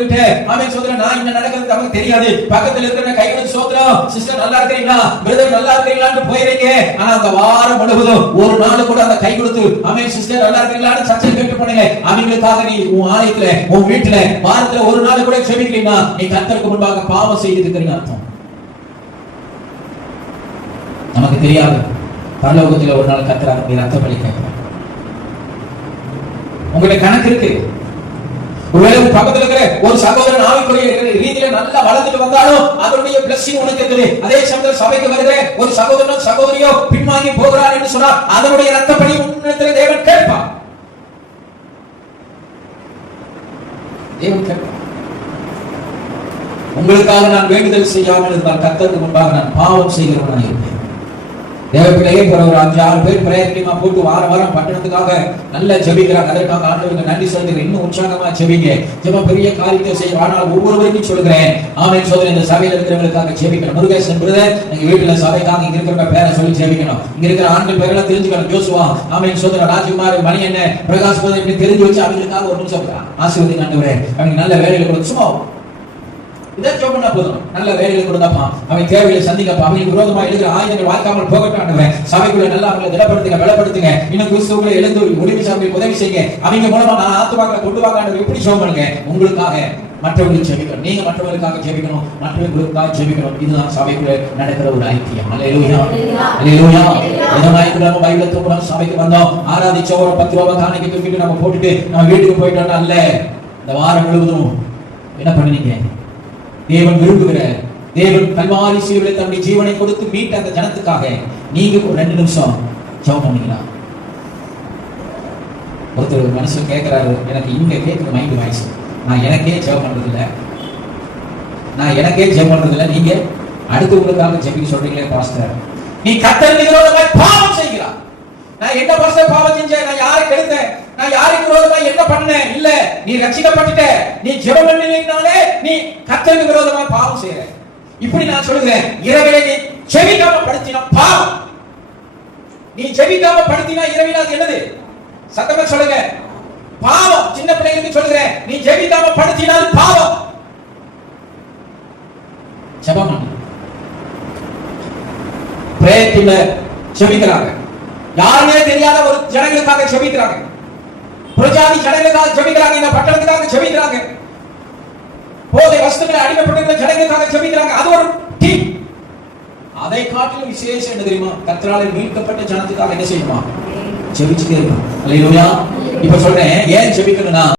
விட்டு ஆமென் சோதரன் நான் என்ன நடக்கிறது நமக்கு தெரியாது. பக்கத்துல இருக்கிற கைவிட சோதரம் சிஸ்டர் நல்லா இருக்கீங்களா, பிரதர் நல்லா இருக்கீங்களான்னு போயிருக்கீங்க. ஆனா அந்த வாரம் முழுவதும் ஒரு நாள் கூட அந்த கை கொடுத்து ஆமென் சிஸ்டர் நல்லா இருக்கீங்களான்னு சர்ச்சை கேட்டு பண்ணுங்க. அவங்களுக்காக நீ உன் ஆலயத்துல உன் வீட்டுல வாரத்துல ஒரு நாள் கூட ஜெபிக்கிறீங்கன்னா நீ கர்த்தருக்கு முன்பாக பாவம் செய்திருக்கிறீங்க அர்த்தம். நமக்கு தெரியாது பரலோகத்துல ஒரு நாள் கர்த்தர் நீ ரத்த பலி கேட்கிறார். உங்களுக்கு கணக்கு இருக்கு. ஒருவேளை பக்கத்துல இருக்கிற ஒரு சகோதரன் ஆவிக்குரிய ரீதியில நல்லா வளர்ந்துட்டு வந்தாலும் அதனுடைய பிளஸிங் உனக்கு இருக்குது. அதே சமயத்தில் சபைக்கு வருகிற ஒரு சகோதரனோ சகோதரியோ பின்வாங்கி போகிறார் என்று சொன்னா அதனுடைய ரத்த பலி உன்னிடத்தில் தேவன் கேட்பார். தேவன் கேட்பார். உங்களுக்காக நான் வேண்டுதல் செய்யாமல் இருந்தால் கர்த்தருக்கு முன்பாக நான் பாவம் செய்கிறவனாக இருப்பேன். தேவப்பிள்ளையே ஒரு 5-6 பேர் பிரேயர் டீமா போட்டு வாரம் பட்டணத்துக்காக நல்லா ஜெபிக்கிறாங்க. அதற்காக ஆண்டவருக்கு நன்றி சொல்லுங்க. இன்னும் உற்சாகமா ஜெபிங்க. ஜெபம் பெரிய காரியத்தை செய்யும். ஆனால் ஒவ்வொருவருக்கும் சொல்லுகிறேன் ஆமென் சோதரன் இந்த சபையில இருக்கிறவங்களுக்காக ஜெபிக்கணும். முருகேசன் பிரதர் நீங்க வீட்டுல சபைக்காக இங்க இருக்கிற பேரை சொல்லி ஜெபிக்கணும். இங்க இருக்கிற ஆண்கள் பேரெல்லாம் தெரிஞ்சுக்கணும். ஜோசுவா ஆமென் சோதரன் ராஜ்குமார் மணி என்ன பிரகாஷ் பிரதர் இப்படி தெரிஞ்சு வச்சு அவங்களுக்காக ஒரு நிமிஷம் ஆசீர்வதி ஆண்டவரே அவங்க நல்ல வேலையில கொடுத்து சும்மா இதை ஜெபம்னா போதும். நல்ல வேலைகளை கொடுங்கப்பா. அவன் தேவையை சந்திக்கப்பா. அவங்களுக்கு விரோதமா எழுதுகிற ஆயுதங்கள் வாய்க்காமல் போகட்டும். சபைக்குள்ள நல்லா அவங்களை திடப்படுத்துங்க, பலப்படுத்துங்க. இன்னும் கிறிஸ்துவுக்குள்ள எழுந்து உதவி சபைக்கு உதவி செய்யுங்க. அவங்க மூலமா நான் ஆத்துவாக்களை கொண்டு வாங்க எப்படி ஜெபம் பண்ணுங்க. உங்களுக்காக மற்றவர்களுக்கு ஜெபிக்கணும். நீங்க மற்றவர்களுக்காக ஜெபிக்கணும், மற்றவர்களுக்காக ஜெபிக்கணும். இதுதான் சபைக்குள்ள நடக்கிற ஒரு ஐக்கியம். அல்லேலூயா அல்லேலூயா. இதனால பைபிளை தூக்கணும். சபைக்கு வந்தோம், ஆராதிச்சோம், ஒரு 10 ரூபாய் காணிக்கை தூக்கிட்டு நம்ம போட்டுட்டு நம்ம வீட்டுக்கு போயிட்டோம்னா அல்ல. இந்த வாரம் முழுவதும் என்ன பண்ணுவீங்க? தேவன் விரும்புகிற தேவன் கல்வாரி சிலுவையிலே தன்னுடைய ஜீவனை கொடுத்து மீட்ட அந்த ஜனத்துக்காக நீங்க ஒரு 2 நிமிஷம் ஜெபம் பண்ணீங்களா? ஒருத்தர் மனுஷன் கேட்கிறாரு, எனக்கு இங்க கேட்கிற மைண்ட் வாய்ஸ், நான் எனக்கே ஜெபம் பண்றது இல்ல, நீங்க அடுத்தவங்களுக்காக ஜெபிக்க சொல்றீங்களே பாஸ்டர். நீ கர்த்தருக்கு விரோதமாய் பாவம் செய்கிறாய். நான் என்ன பாஸ்டர் பாவம் செஞ்சேன்? நான் யாரை கெடுத்தேன்? நான் யாருக்கு விரோதமா என்ன பண்ணேன்? இல்ல, நீ ரட்சிக்கப்பட்டுட்ட. நீ ஜெபம் பண்ணினாலே நீ கர்த்தருக்கு விரோதமா பாவம் செய்யற. இப்படி நான் சொல்லுகிறேன். இரவிலே நீ ஜெபிக்காம படுத்தினா பாவம். நீ ஜெபிக்காம படுத்தினா இரவிலே அது என்னது? சத்தமா சொல்லுங்க, பாவம். சின்ன பிள்ளைகளுக்கு சொல்லுகிறேன், நீ ஜெபிக்காம படுத்தினால் பாவம். ஜெபம் பண்ணு. பிரேயர்ல ஜெபிக்கிறாங்க. யாருமே தெரியாத ஒரு ஜனங்களுக்காக ஜெபிக்கிறாங்க. பிரஜாதி ஜனங்களுக்காக ஜெபிக்கிறாங்க. இந்த பட்டணத்துக்காக ஜெபிக்கிறாங்க. போதை வஸ்துக்களை அடிமைப்பட்டிருக்கிற ஜனங்களுக்காக ஜெபிக்கிறாங்க. அது ஒரு டீம். அதை காட்டிலும் விசேஷம் என்ன தெரியுமா? கர்த்தரால் மீட்கப்பட்ட ஜனத்துக்காக என்ன செய்யுமா? ஜெபிச்சுட்டே இருக்கணும். அல்லேலூயா. இப்ப சொல்றேன், ஏன் ஜெபிக்கணும்னா